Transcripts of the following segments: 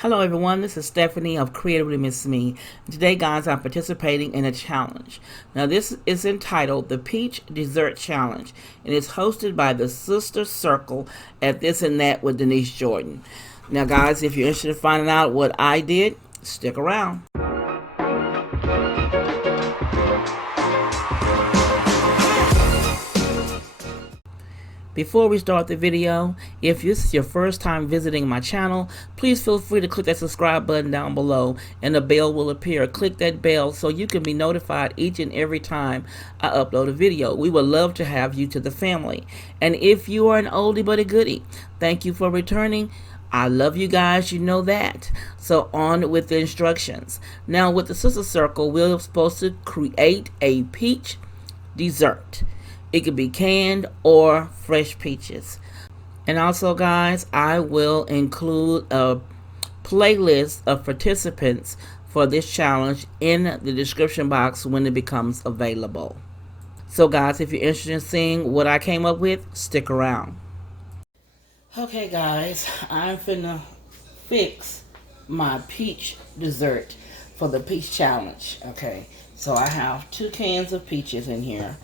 Hello everyone, this is Stephanie of Creatively Miss Me. Today guys, I'm participating in a challenge. Now this is entitled the Peach Dessert Challenge and it's hosted by the Sister Circle at This and That with Denise Jordan. Now guys, if you're interested in finding out what I did, stick around. Before we start the video, if this is your first time visiting my channel, please feel free to click that subscribe button down below and a bell will appear. Click that bell so you can be notified each and every time I upload a video. We would love to have you to the family. And if you are an oldie but a goodie, thank you for returning. I love you guys, you know that. So on with the instructions. Now with the Sister Circle, we're supposed to create a peach dessert. It could be canned or fresh peaches. And also guys, I will include a playlist of participants for this challenge in the description box when it becomes available. So guys, if you're interested in seeing what I came up with, stick around. Okay guys, I'm finna fix my peach dessert for the peach challenge. Okay, so I have 2 cans of peaches in here.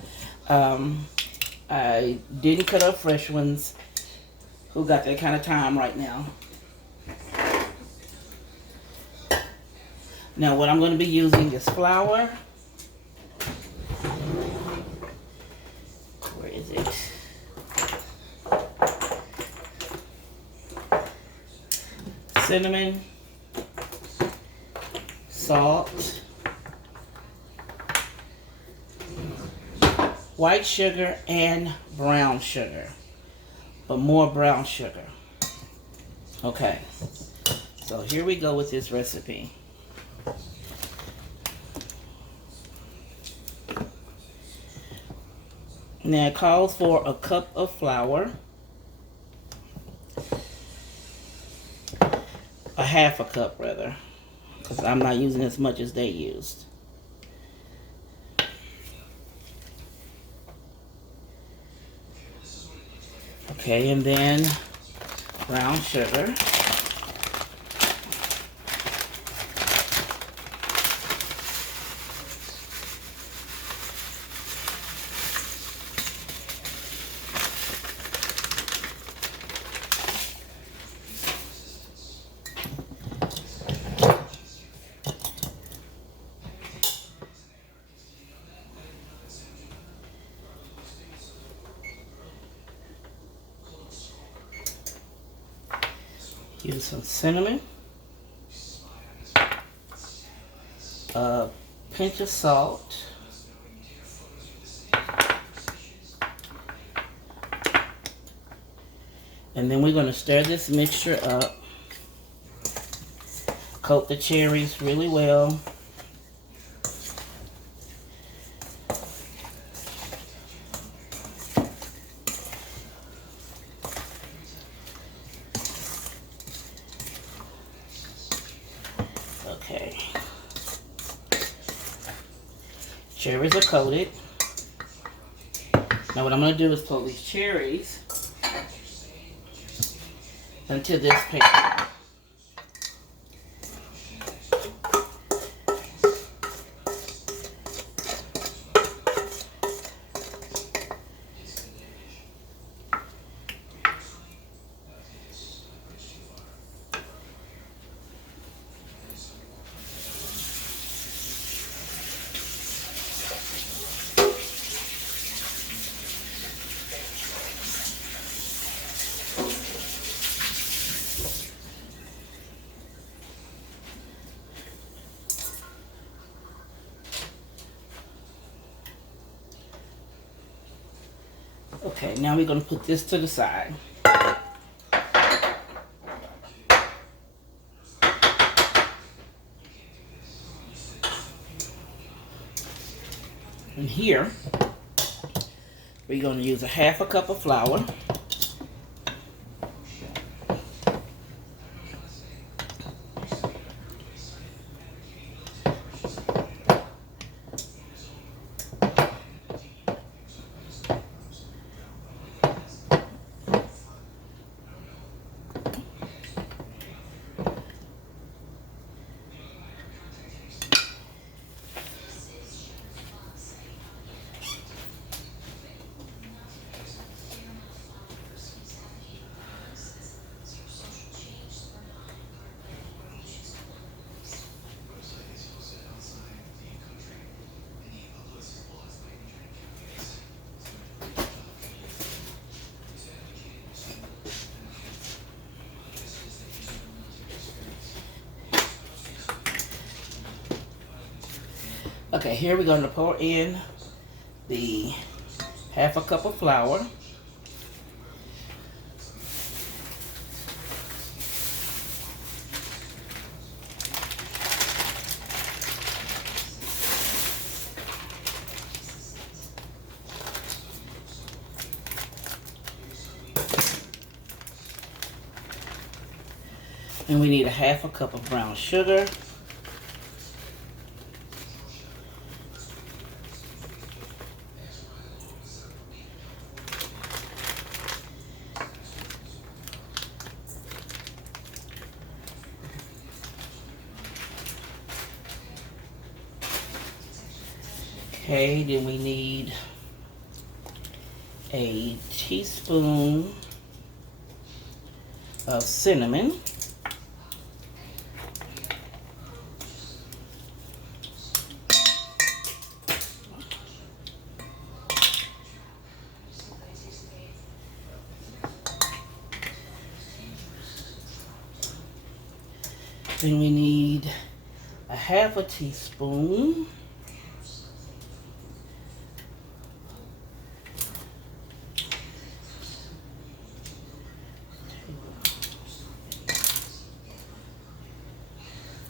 I didn't cut up fresh ones. Who got that kind of time right now? Now what I'm going to be using is flour. Where is it? Cinnamon, salt, white sugar, and brown sugar, but more brown sugar. Okay, so here we go with this recipe. Now it calls for a cup of flour, a half a cup rather, because I'm not using as much as they used. Okay, and then brown sugar. Use some cinnamon, a pinch of salt, and then we're going to stir this mixture up. Coat the cherries really well. Okay. Cherries are coated. Now what I'm going to do is pull these cherries into this pan. Okay, now we're going to put this to the side. And here, we're going to use a half a cup of flour. Okay, here we're going to pour in the half a cup of flour. And we need a half a cup of brown sugar. Okay, then we need a teaspoon of cinnamon. Then we need a half a teaspoon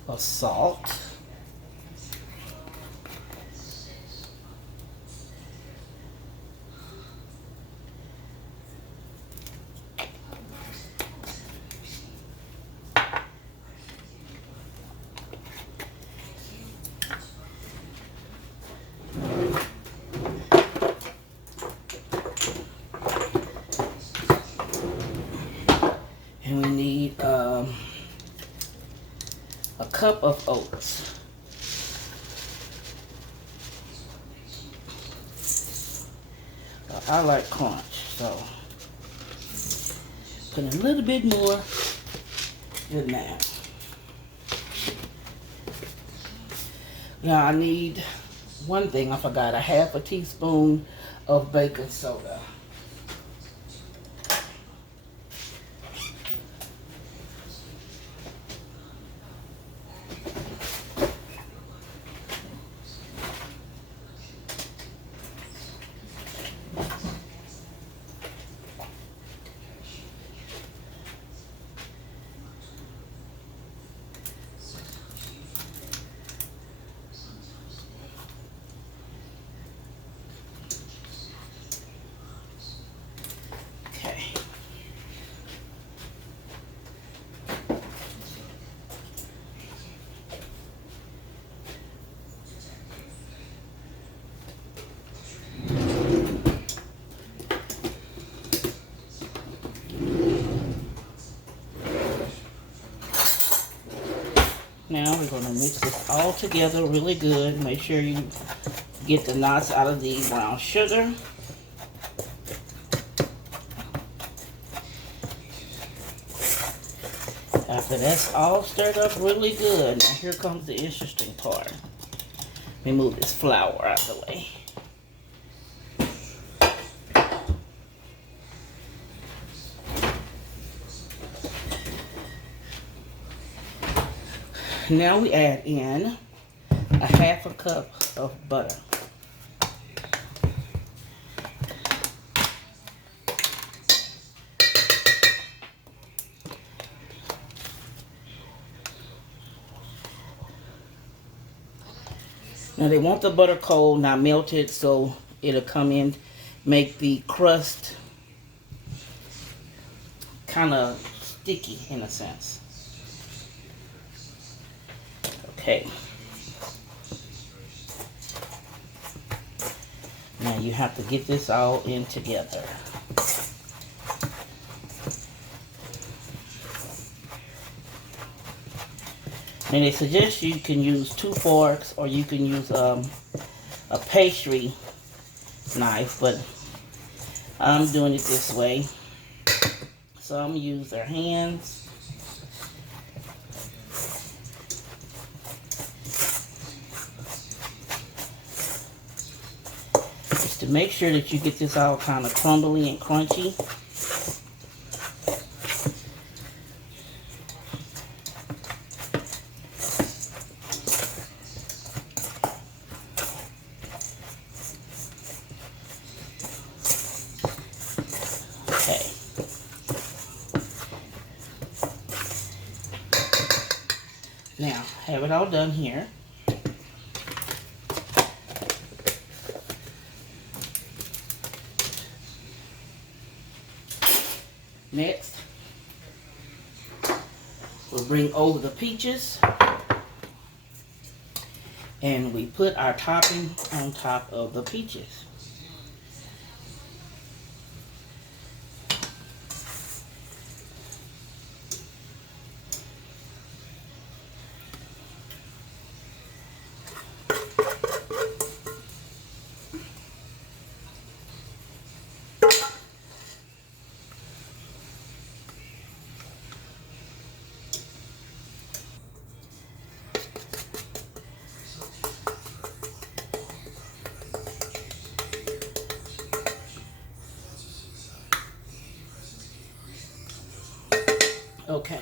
of salt. And we need a cup of oats. I like crunch, so put a little bit more than that. Now I need one thing I forgot, a half a teaspoon of baking soda. Now we're going to mix this all together really good. Make sure you get the knots out of the brown sugar. After that's all stirred up really good, now here comes the interesting part. Let me move this flour out of the way. Now we add in a half a cup of butter. Now they want the butter cold, not melted, so it'll come in, make the crust kind of sticky in a sense. Okay. Now you have to get this all in together. And they suggest you can use 2 forks or you can use a pastry knife, but I'm doing it this way. So I'm going to use their hands. Just to make sure that you get this all kind of crumbly and crunchy. Now, have it all done here. Next, we'll bring over the peaches and we put our topping on top of the peaches. Okay,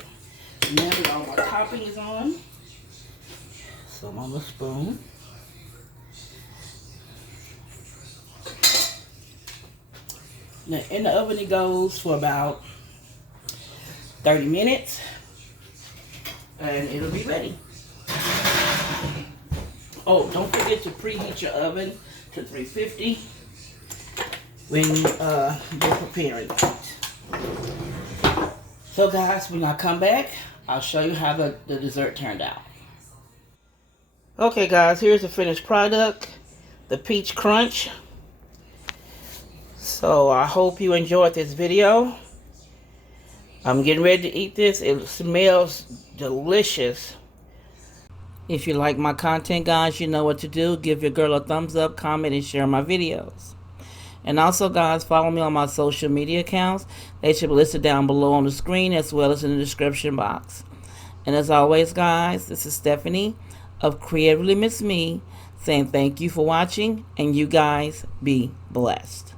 now that all my topping is on, some on the spoon. Now in the oven it goes for about 30 minutes and it'll be ready. Oh, don't forget to preheat your oven to 350 when you're preparing it. So guys, when I come back, I'll show you how the dessert turned out. Okay guys, here's the finished product, the peach crunch. So I hope you enjoyed this video. I'm getting ready to eat this. It smells delicious. If you like my content, guys, you know what to do. Give your girl a thumbs up, comment, and share my videos. And also, guys, follow me on my social media accounts. They should be listed down below on the screen as well as in the description box. And as always, guys, this is Stephanie of Creatively Miss Me saying thank you for watching, and you guys be blessed.